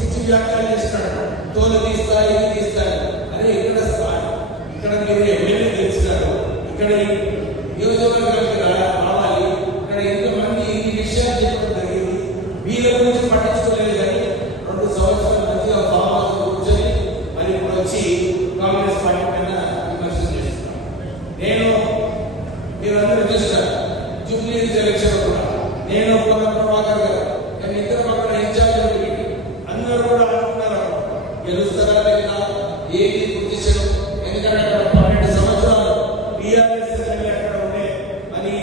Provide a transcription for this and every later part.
పిచ్చి వ్యాఖ్యలు చేస్తున్నాడు. తోలు తీస్తా ఇది తీస్తాడు. అరే ఇక్కడ మీరు ఎమ్మెల్యే గెలిచినారు, ఇక్కడ నియోజకవర్గానికి రావాలి, ఇక్కడ ఎంతమంది ఇన్ని విషయాలు చెప్పడం జరిగింది. వీళ్ళ గురించి పట్టించుకోలేదు. కానీ 2 సంవత్సరాల మంచిగా ఫామ్ హౌస్ కూర్చొని మరి ఇప్పుడు వచ్చి కాంగ్రెస్ పార్టీ పైన విమర్శలు చేస్తున్నాం. నేను మీరందరూ చూస్తారు జూబ్లీ ఎలక్షన్ కూడా నేను ప్రభాకర్ గారు కానీ ఇద్దరు పక్కన ఇన్ఛార్జ్ అందరూ కూడా అనుకున్నారు గెలుస్తారా లేదా ఏది గుర్తించడం. ఎందుకంటే అక్కడ 12 సంవత్సరాలు టీఆర్ఎస్ అక్కడ ఉండే అని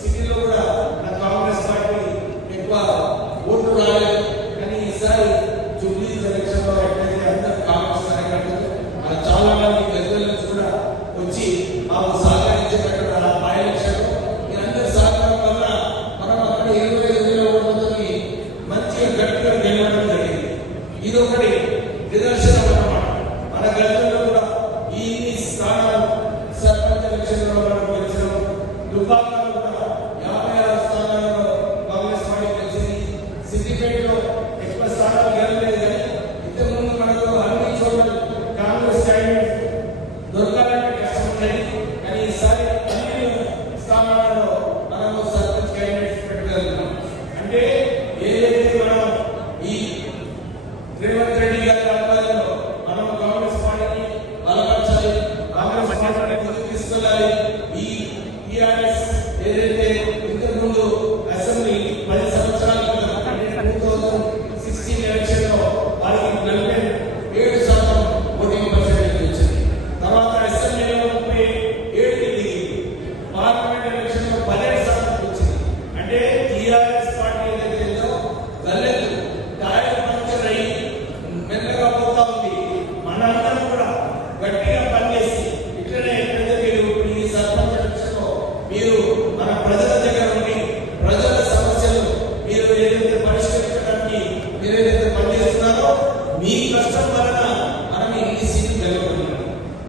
సిటీలో కూడా నా కాంగ్రెస్ పార్టీ ఎక్కువ ఓట్లు రాలేదు. కానీ ఈసారి జూబ్లీ ఎలక్షన్ లో ఎట్లయితే అందరూ కాంగ్రెస్ కార్యకర్తలు చాలా మంది పెద్దల నుంచి కూడా వచ్చి మాకు సహకరించేటట్టు ఆ ఎలక్షన్ అందరి సహకారం వల్ల మనం అక్కడ 25,000 ఓట్లతోని మంచిగా గట్టిగా గెలవడం జరిగింది. ఇది ఒకటి నిదర్శనం అన్నమాట. మన గతంలో కూడా ఈ స్థానాలు సర్పంచ్ ఎలక్షన్ లో మనం గెలిచినాం. దుబ్బాకలో కూడా 56 స్థానాలలో కాంగ్రెస్ పార్టీ గెలిచింది. సిద్దిపేటలో ఎక్కువ స్థానాలు గెలవలేదు. కానీ ఇంతకుముందు మనకు అన్ని చోట్ల కాంగ్రెస్ క్యాండిడేట్ దొరకాలంటే కష్టం ఉండేది. కానీ ఈసారి అన్ని స్థానాలలో మనము సర్పంచ్ క్యాండిడేట్స్ పెట్టగలుగుతాం. అంటే ఏదైతే మనం ఈ రేవంత్ రెడ్డి గారి ఆధ్వర్యంలో మనం కాంగ్రెస్ పార్టీని బలపరచాలి, కాంగ్రెస్ పార్టీని ముందుకు తీసుకెళ్ళాలి. ఈ టీఆర్ఎస్ ఏదైతే ఇంతకుముందు అసెంబ్లీ 10 సంవత్సరాల క్రితం 2016 ఎలక్షన్ లో వారికి 47% ఓటింగ్ పర్సెంటేజ్ వచ్చింది. తర్వాత అసెంబ్లీలో 37కి దిగింది. పార్లమెంట్ ఎలక్షన్ లో 17% వచ్చింది. అంటే టీఆర్ఎస్ పార్టీ ఏదైతే వెళ్ళదు టైర్ పంక్చర్ అయ్యి మెల్లగా పోతా ఉంది. మనందరం కూడా గట్టిగా పనిచేసి ఇట్లనే ఈ సర్పంచ్ ఎలక్షన్ లో మీరు మన ప్రజల దగ్గర ఉండి ప్రజల సమస్యలు మీరు ఏదైతే పరిష్కరించడానికి మీరేదైతే